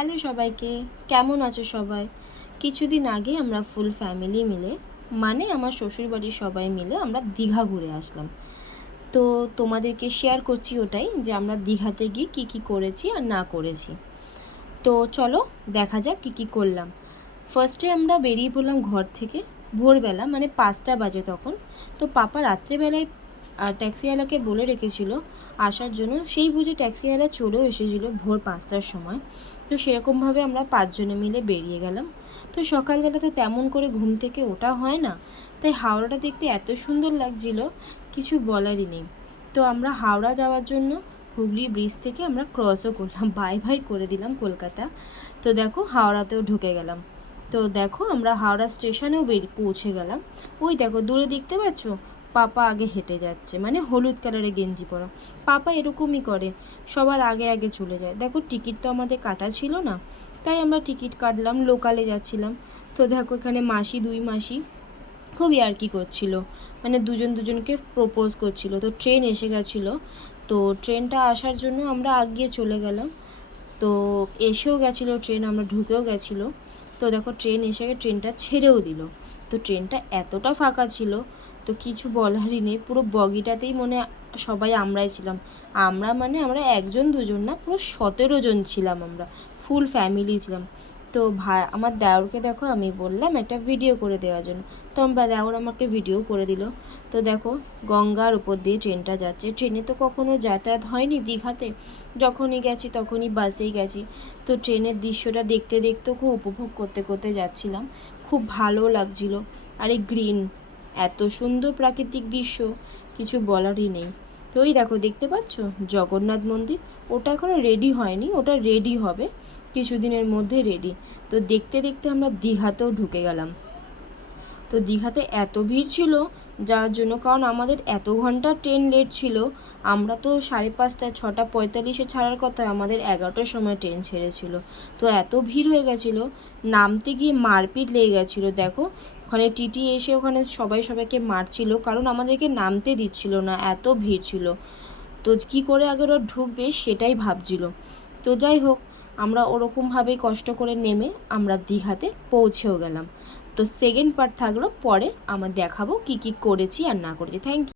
Hello সবাইকে, কেমন আছো সবাই? কিছুদিন আগে আমরা ফুল ফ্যামিলি মিলে মানে আমার শ্বশুরবাড়ির সবাই মিলে আমরা দীঘা ঘুরে আসলাম। তো তোমাদেরকে শেয়ার করছি ওটাই যে আমরা দীঘাতে গিয়ে কী কী করেছি আর না করেছি। তো চলো দেখা যাক কী কী করলাম। ফার্স্টে আমরা বেরিয়ে পড়লাম ঘর থেকে ভোরবেলা, মানে 5টা বাজে তখন। তো পাপা রাত্রেবেলায় ট্যাক্সিওয়ালাকে বলে রেখেছিল আসার জন্য, সেই বুঝে ট্যাক্সিওয়ালা চলেও এসেছিল ভোর 5টার সময়। তো সেরকমভাবে আমরা 5জনে মিলে বেরিয়ে গেলাম। তো সকালবেলা তো তেমন করে ঘুম থেকে ওঠা হয় না, তাই হাওড়াটা দেখতে এত সুন্দর লাগছিল কিছু বলারই নেই। তো আমরা হাওড়া যাওয়ার জন্য হুগলি ব্রিজ থেকে আমরা ক্রসও করলাম, বাই বাই করে দিলাম কলকাতা। তো দেখো হাওড়াতেও ঢুকে গেলাম। তো দেখো আমরা হাওড়া স্টেশনেও পৌঁছে গেলাম। ওই দেখো দূরে দেখতে পাচ্ছ পাপা আগে হেঁটে যাচ্ছে, মানে হলুদ কালারের গেঞ্জি পরা। পাপা এরকমই করে, সবার আগে আগে চলে যায়। দেখো টিকিট তো আমাদের কাটা ছিল না, তাই আমরা টিকিট কাটলাম, লোকালে যাচ্ছিলাম। তো দেখো এখানে দুই মাসি খুব ইয়ার্কি করছিল, মানে দুজন দুজনকে প্রপোজ করছিল। তো ট্রেন এসে গেছিলো, তো ট্রেনটা আসার জন্য আমরা আগিয়ে চলে গেলাম। তো এসেও গেছিলো ট্রেন, আমরা ঢুকেও গেছিলো। তো দেখো ট্রেন এসে ট্রেনটা ছেড়েও দিল। তো ট্রেনটা এতটা ফাঁকা ছিল, তো কিছু বলারই নেই, পুরো বগিটাতেই মনে সবাই আমরাই ছিলাম। আমরা একজন দুজন না, পুরো 17জন ছিলাম আমরা, ফুল ফ্যামিলি ছিলাম। তো আমার দেওরকে দেখো আমি বললাম একটা ভিডিও করে দেওয়ার জন্য, তো দেওর আমাকে ভিডিও করে দিল। তো দেখো গঙ্গার উপর দিয়ে ট্রেনটা যাচ্ছে। ট্রেনে তো কখনো যাতায়াত হয়নি দীঘাতে, যখনই গেছি তখনই বাসেই গেছি। তো ট্রেনের দৃশ্যটা দেখতে দেখতে খুব উপভোগ করতে করতে যাচ্ছিলাম, খুব ভালো লাগছিল। আর এই গ্রিন, এত সুন্দর প্রাকৃতিক দৃশ্য কিছু বলারই নেই। তো ওই দেখো দেখতে পাচ্ছ জগন্নাথ মন্দির, ওটা এখনও রেডি হয়নি, ওটা রেডি হবে কিছুদিনের মধ্যে রেডি। তো দেখতে দেখতে আমরা দীঘাতেও ঢুকে গেলাম। তো দীঘাতে এত ভিড় ছিল যার জন্য, কারণ আমাদের এত ঘন্টা ট্রেন লেট ছিল। আমরা তো 5:30 6:45 ছাড়ার কথা, আমাদের 11টার সময় ট্রেন ছেড়েছিল। তো এত ভিড় হয়ে গেছিলো, নামতে গিয়ে মারপিট লেগে গেছিলো। দেখো ওখানে টিটি এসে ওখানে সবাইকে মারছিল, কারণ আমাদেরকে নামতে দিচ্ছিল না, এত ভিড় ছিল। তো কী করে আগে ওরা ঢুকবে সেটাই ভাবছিল। তো যাই হোক, আমরা ওরকমভাবেই কষ্ট করে নেমে আমরা দীঘাতে পৌঁছেও গেলাম। তো সেকেন্ড পার্ট থাকলো পরে, আমার দেখাবো কী কী করেছি আর না করেছি। Thank you.